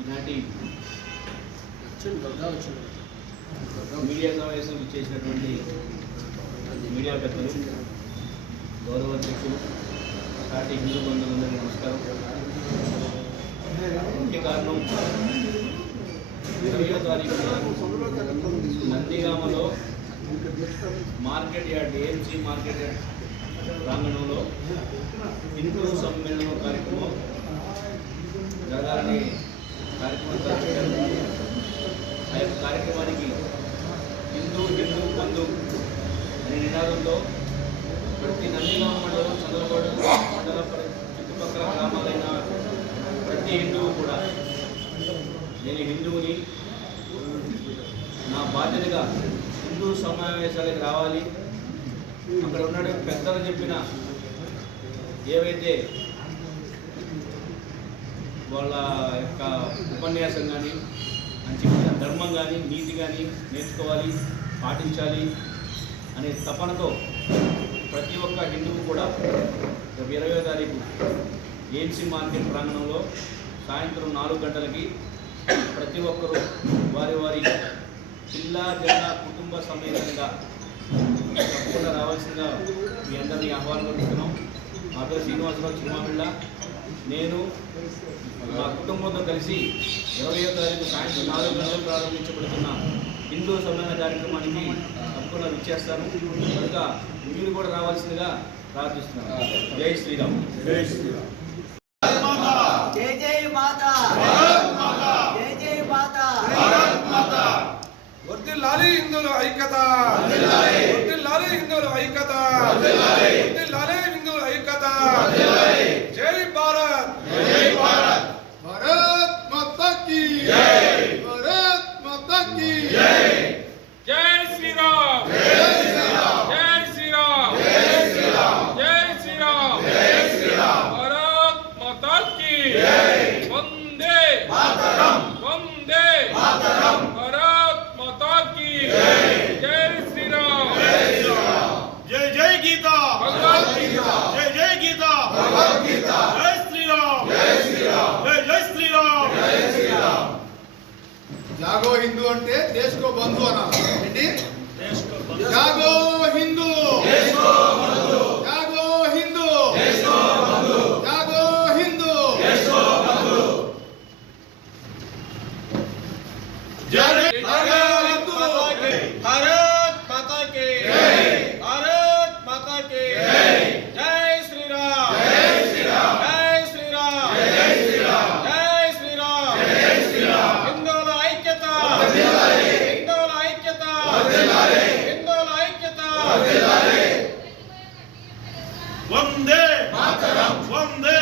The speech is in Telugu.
ఈనాటి మీడియా సమావేశం ఇచ్చేసినటువంటి మీడియా పెద్దలు, గౌరవ అధ్యక్షులు, పార్టీ హిందూ బంధువులందరికీ నమస్కారం. ముఖ్య కారణం 20వ తారీఖున నందిగామలో market yard AMC market yard ప్రాంగణంలో హిందూ సమ్మేళనం కార్యక్రమం జరగాలని కార్యక్రమం తరలించారు. ఆ యొక్క కార్యక్రమానికి హిందూ బంధు అనే నినాదంతో ప్రతి నందిగామ మండలం, చంద్రబాడు మండల చుట్టుపక్కల గ్రామాలైన ప్రతి హిందువు కూడా నేను హిందువుని, నా బాధ్యతగా హిందూ సమావేశాలకు రావాలి, అక్కడ ఉన్న పెద్దలు చెప్పిన ఏవైతే వాళ్ళ యొక్క ఉపన్యాసం కానీ, అని చెప్పిన ధర్మం కానీ, నీతి కానీ నేర్చుకోవాలి, పాటించాలి అనే తపనతో ప్రతి ఒక్క హిందువు కూడా 20వ తారీఖు ఏఎంసీ మార్కెట్ ప్రాంగణంలో సాయంత్రం 4 గంటలకి ప్రతి ఒక్కరూ వారి వారి జిల్లా కుటుంబ సమేతంగా తప్పకుండా రావాల్సిందిగా మీ అందరినీ ఆహ్వానిస్తున్నాం. మా పేరు శ్రీనివాసరావు చిరుమామిళ్ళ. నేను మా కుటుంబంతో కలిసి 20వ తారీఖు సాయంత్రం 4 గంటలకు ప్రారంభించబడుతున్న హిందూ సమ్మేళన కార్యక్రమానికి తప్పకుండా విచ్చేస్తాను. కనుక మీరు కూడా రావాల్సిందిగా ప్రార్థిస్తున్నాను. జై శ్రీరామ్. జై శ్రీరామ్. జై జై మాతా, జై జై మాతా. వర్ధిల్లాలి హిందువుల ఐక్యత, వర్ధిల్లాలి హిందువుల ఐక్యత, వర్ధిల్లాలి హిందువుల ఐక్యత. జై భారత్, జై భారత్. భారత్ మాతా కీ జై, భారత్ మాతా కీ జై. జై శ్రీరామ్, జై శ్రీరామ్, జై శ్రీరామ్, జై శ్రీరామ్, జై శ్రీరామ్, జై శ్రీరామ్. భారత్ మాతా కీ జై. వందే మాతరం, వందే మాతరం. భారత్ మాతా కీ జై. జై శ్రీరామ్, జై శ్రీరామ్. జై జై గీతా, భగవద్గీత. జై జై గీతా, భగవద్గీత. జై శ్రీరామ్, జై శ్రీరామ్, జై జై శ్రీరామ్. జై శ్రీరామ్. జాగో హిందూ అంటే దేశకో బంధు అనాలి. ఏంటి? జాగో హిందూ, జాగో హిందూ, జాగో హిందూ. జై భారత్ మాతా కీ జై, భారత్ మాతా కీ జై. జై శ్రీరామ్, జై శ్రీరామ్, జై శ్రీరామ్, జై శ్రీరామ్, జై శ్రీరామ్, జై శ్రీరామ్. హిందువుల ఐక్యత, హిందువుల ఐక్యత, హిందువుల ఐక్యత. వందే మాతరం, వందే